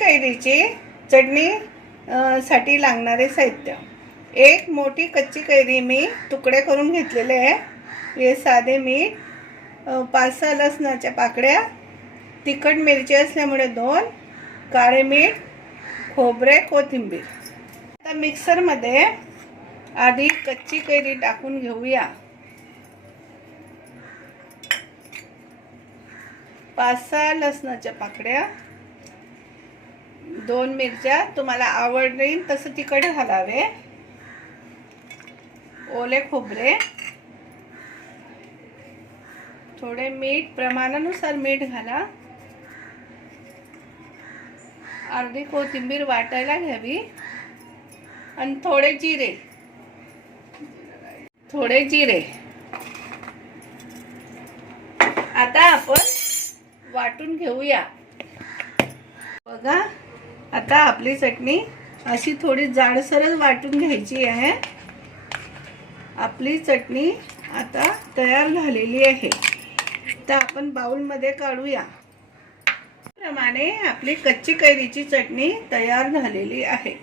कैरीची चटणी साठी लागणारे साहित्य। एक मोठी कच्ची कैरी मी तुकडे करून घेतलेले आहे। हे साधे मीठ, 5-6 लसणाच्या पाकळ्या, तिखट मिरची असल्यामुळे 2, काळे मीठ, खोबरे, कोथिंबीर। आता मिक्सर मध्ये आधी कच्ची कैरी टाकून घेऊया। 5-6 लसणाच्या पाकळ्या, 2 मिरच्या, तुम्हाला आवडेल तसं तिखट घालावे, ओले खोबरे, थोडे मीठ, प्रमाणानुसार मीठ घाला, अर्धी कोथिंबीर वाटायला घ्यावी आणि थोडे जिरे। आता आपण वाटून घेऊया। बघा, आता आपली चटणी अशी थोडी जाडसरच वाटून घ्यायची आहे। आपली चटणी आता तयार झालेली आहे। तर आपण बाउल मध्ये काढूया। प्रमाणे आपली कच्ची कैरीची चटणी तयार झालेली आहे।